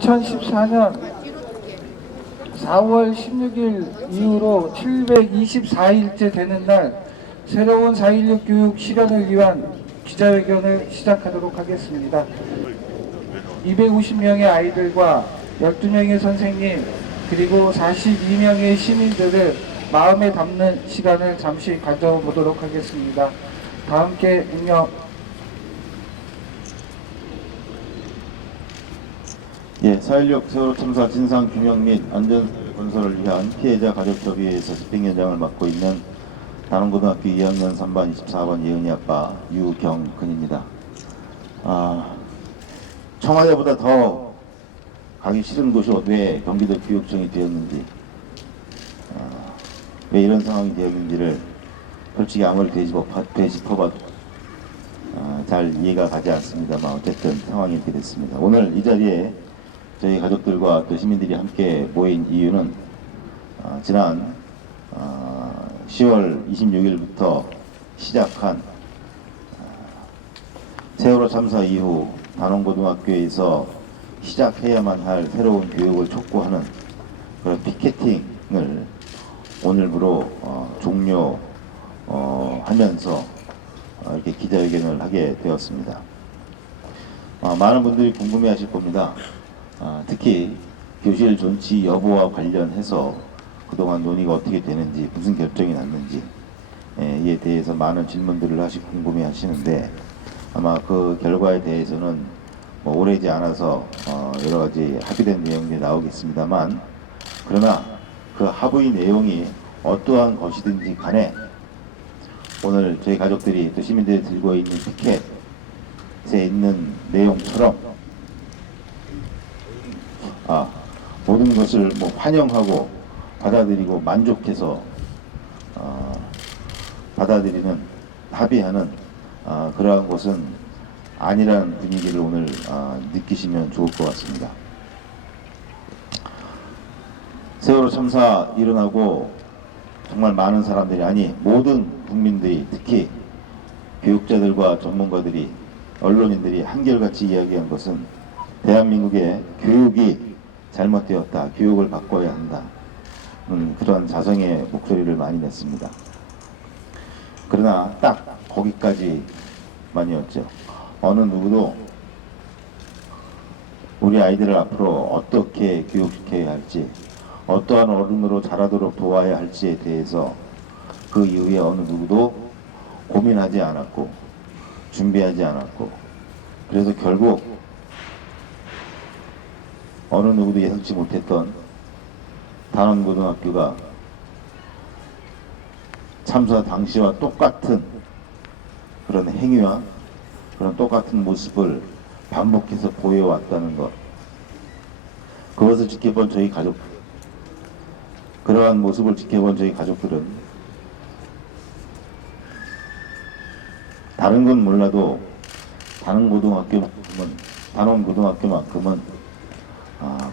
2014년 4월 16일 이후로 724일째 되는 날 새로운 4.16 교육 실현을 위한 기자회견을 시작하도록 하겠습니다. 250명의 아이들과 12명의 선생님 그리고 42명의 시민들을 마음에 담는 시간을 잠시 가져보도록 하겠습니다. 다 함께 응명. 예, 4.16 세월호 참사 진상 규명 및 안전 건설을 위한 피해자 가족협의회에서 집행위원장을 맡고 있는 단원고등학교 2학년 3반 24번 예은이 아빠 유경근입니다. 청와대보다 더 가기 싫은 곳이 왜 경기도 교육청이 되었는지, 왜 이런 상황이 되었는지를 솔직히 아무리 되짚어봐도 잘 이해가 가지 않습니다만 어쨌든 상황이 이렇게 됐습니다. 오늘 이 자리에 저희 가족들과 또 시민들이 함께 모인 이유는 지난 10월 26일부터 시작한 세월호 참사 이후 단원고등학교에서 시작해야만 할 새로운 교육을 촉구하는 그런 피켓팅을 오늘부로 종료하면서 이렇게 기자회견을 하게 되었습니다. 많은 분들이 궁금해하실 겁니다. 특히 교실 존치 여부와 관련해서 그동안 논의가 어떻게 되는지, 무슨 결정이 났는지 이에 대해서 많은 질문들을 궁금해 하시는데, 아마 그 결과에 대해서는 오래지 않아서 여러 가지 합의된 내용이 나오겠습니다만, 그러나 그 합의 내용이 어떠한 것이든지 간에 오늘 저희 가족들이 또 시민들이 들고 있는 피켓에 있는 내용처럼 모든 것을 환영하고 받아들이고 만족해서 받아들이는, 합의하는 그러한 것은 아니라는 분위기를 오늘 느끼시면 좋을 것 같습니다. 세월호 참사 일어나고 정말 많은 사람들이, 아니 모든 국민들이, 특히 교육자들과 전문가들이, 언론인들이 한결같이 이야기한 것은 대한민국의 교육이 잘못되었다, 교육을 바꿔야 한다, 그런 자성의 목소리를 많이 냈습니다. 그러나 딱 거기까지만이었죠. 어느 누구도 우리 아이들을 앞으로 어떻게 교육시켜야 할지, 어떠한 어른으로 자라도록 도와야 할지에 대해서 그 이후에 어느 누구도 고민하지 않았고 준비하지 않았고, 그래서 결국 어느 누구도 예상치 못했던 단원고등학교가 참사 당시와 똑같은 그런 행위와 그런 똑같은 모습을 반복해서 보여왔다는 것, 그것을 지켜본 저희 가족, 그러한 모습을 지켜본 저희 가족들은 다른 건 몰라도 단원고등학교만큼은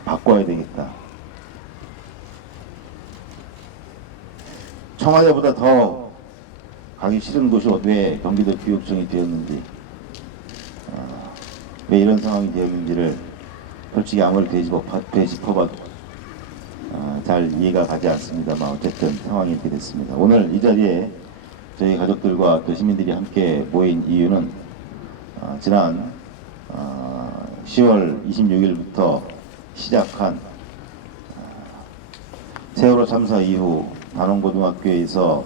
바꿔야 되겠다. 청와대보다 더 가기 싫은 곳이 왜 경기도 교육청이 되었는지, 왜 이런 상황이 되었는지를 솔직히 아무리 되짚어봐도 잘 이해가 가지 않습니다만 어쨌든 상황이 이렇게 됐습니다. 오늘 이 자리에 저희 가족들과 또 시민들이 함께 모인 이유는 지난 10월 26일부터 시작한 세월호 참사 이후 단원고등학교에서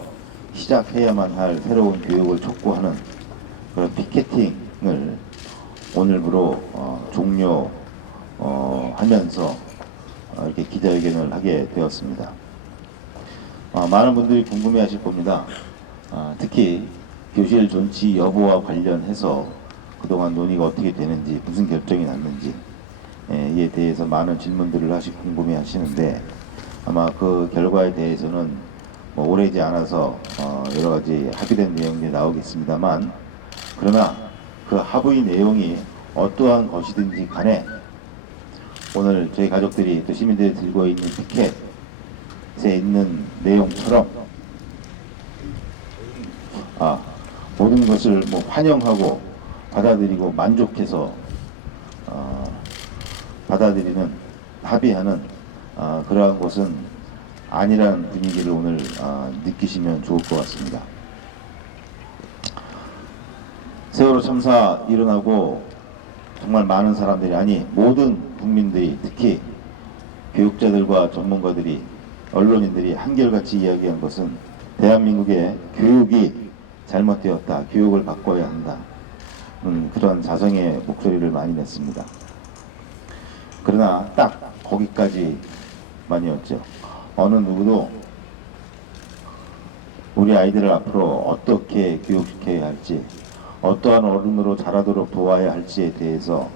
시작해야만 할 새로운 교육을 촉구하는 그런 피켓팅을 오늘부로 종료하면서 이렇게 기자회견을 하게 되었습니다. 많은 분들이 궁금해하실 겁니다. 특히 교실 존치 여부와 관련해서 그동안 논의가 어떻게 되는지, 무슨 결정이 났는지 이에 대해서 많은 질문들을 궁금해 하시는데, 아마 그 결과에 대해서는 오래지 않아서 여러 가지 합의된 내용이 나오겠습니다만, 그러나 그 합의 내용이 어떠한 것이든지 간에 오늘 저희 가족들이 또 시민들이 들고 있는 피켓에 있는 내용처럼 모든 것을 환영하고 받아들이고 만족해서 받아들이는 합의하는 그러한 것은 아니라는 분위기를 오늘 느끼시면 좋을 것 같습니다. 세월호 참사 일어나고 정말 많은 사람들이, 아니 모든 국민들이, 특히 교육자들과 전문가들이, 언론인들이 한결같이 이야기한 것은 대한민국의 교육이 잘못되었다, 교육을 바꿔야 한다, 그런 자성의 목소리를 많이 냈습니다. 그러나 딱 거기까지만이었죠. 어느 누구도 우리 아이들을 앞으로 어떻게 교육시켜야 할지, 어떠한 어른으로 자라도록 도와야 할지에 대해서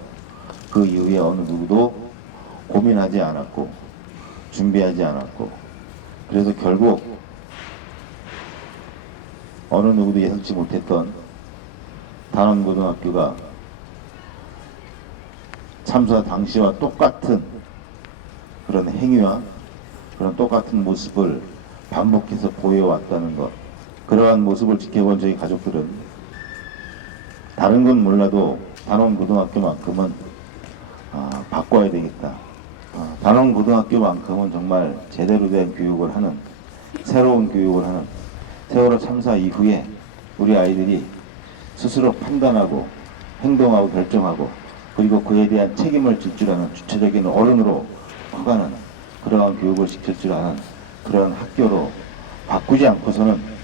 그 이후에 어느 누구도 고민하지 않았고 준비하지 않았고, 그래서 결국 어느 누구도 예상치 못했던 단원고등학교가 참사 당시와 똑같은 그런 행위와 그런 똑같은 모습을 반복해서 보여왔다는 것, 그러한 모습을 지켜본 저희 가족들은 다른 건 몰라도 단원고등학교만큼은 바꿔야 되겠다. 단원고등학교만큼은 정말 제대로 된 교육을 하는, 새로운 교육을 하는, 세월호 참사 이후에 우리 아이들이 스스로 판단하고 행동하고 결정하고, 그리고 그에 대한 책임을 질 줄 아는 주체적인 어른으로 커가는 그러한 교육을 시킬 줄 아는 그런 학교로 바꾸지 않고서는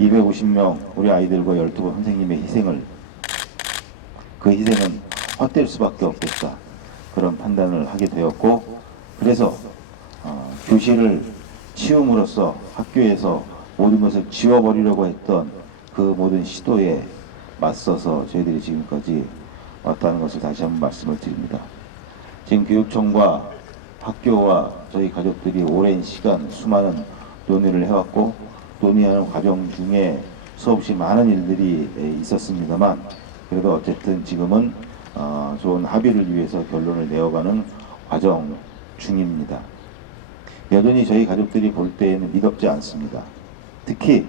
250명 우리 아이들과 12분 선생님의 희생을, 그 희생은 헛될 수밖에 없겠다, 그런 판단을 하게 되었고, 그래서 교실을 치움으로써 학교에서 모든 것을 지워버리려고 했던 그 모든 시도에 맞서서 저희들이 지금까지 왔다는 것을 다시 한번 말씀을 드립니다. 지금 교육청과 학교와 저희 가족들이 오랜 시간 수많은 논의를 해왔고, 논의하는 과정 중에 수없이 많은 일들이 있었습니다만, 그래도 어쨌든 지금은 좋은 합의를 위해서 결론을 내어가는 과정 중입니다. 여전히 저희 가족들이 볼 때에는 미덥지 않습니다. 특히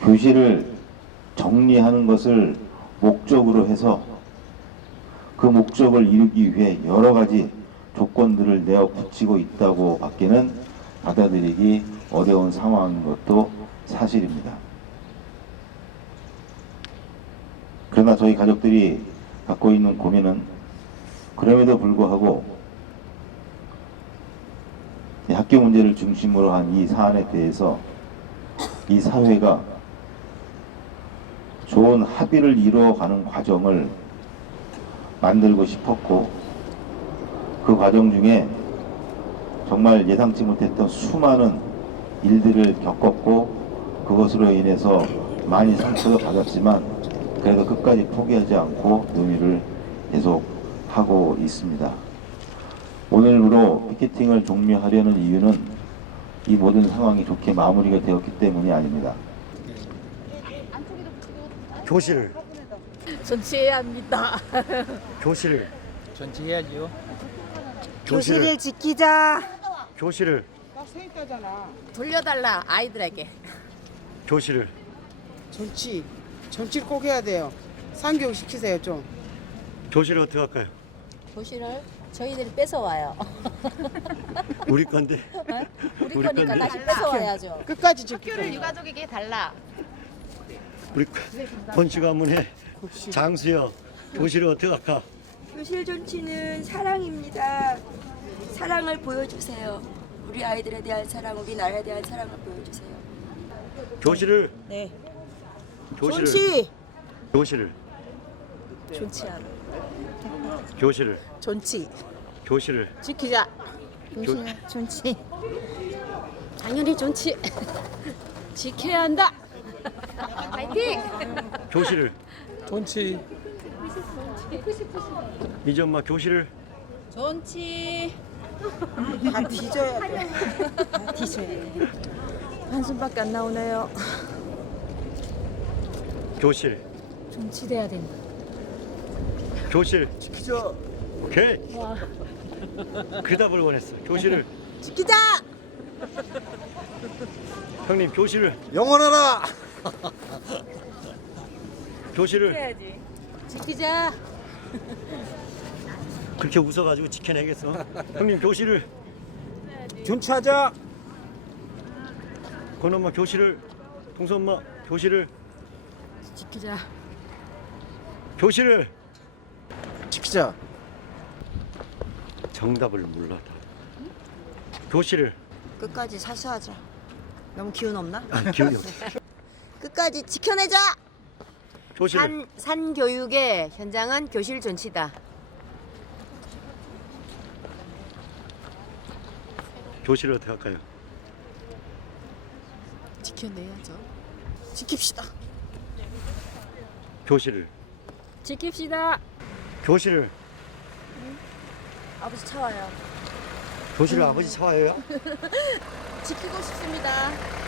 교실을 정리하는 것을 목적으로 해서 그 목적을 이루기 위해 여러 가지 조건들을 내어 붙이고 있다고 밖에는 받아들이기 어려운 상황인 것도 사실입니다. 그러나 저희 가족들이 갖고 있는 고민은, 그럼에도 불구하고 이 학교 문제를 중심으로 한 이 사안에 대해서 이 사회가 좋은 합의를 이루어가는 과정을 만들고 싶었고, 그 과정 중에 정말 예상치 못했던 수많은 일들을 겪었고, 그것으로 인해서 많이 상처도 받았지만 그래도 끝까지 포기하지 않고 논의를 계속 하고 있습니다. 오늘부로 피켓팅을 종료하려는 이유는 이 모든 상황이 좋게 마무리가 되었기 때문이 아닙니다. 교실을 존치해야 합니다. 교실을 존치해야지요. 교실을 지키자. 교실을 돌려달라 아이들에게. 교실을 정치를 꼭 해야 돼요. 상교육 시키세요 좀. 교실을 어떻게 할까요? 교실을 저희들이 뺏어와요. 우리 건데. 우리 우리 거니까 건데. 다시 뺏어와야죠. 끝까지 지키세요. 학교를 유가족에게 달라. 우리 번치 가문의 장수여, 교실을 어떻게 할까? 교실 존치는 사랑입니다. 사랑을 보여주세요. 우리 아이들에 대한 사랑, 우리 나라에 대한 사랑을 보여주세요. 교실을. 네. 교실을. 존치. 교실을. 존치하는. 교실을. 존치. 교실을. 지키자. 존치. 당연히 존치. 지켜야 한다. 파이팅! 교실을. 존치. 이제 엄마 교실을. 존치. 다 뒤져야 돼. 다 뒤져야 돼. 한숨밖에 안 나오네요. 교실. 존치돼야 된다. 교실. 지키자. 오케이. 그 답을 원했어. 교실을. 지키자. 형님 교실을. 영원하라. 교실을. 해야지. 지키자. 그렇게 웃어가지고 지켜내겠어. 형님 교실을 존치하자. 권엄마 교실을 동서엄마 교실을 지키자. 교실을 지키자. 정답을 몰라다. 교실을 끝까지 사수하자. 너무 기운 없나? 기운이 없어. 끝까지 지켜내자. 교실을 산 교육의 현장은 교실 존치다. 교실을 어떻게 할까요? 지켜내야죠. 지킵시다. 교실을 지킵시다. 교실을 아버지 차와요. 교실을 아버지 차와요? 지키고 싶습니다.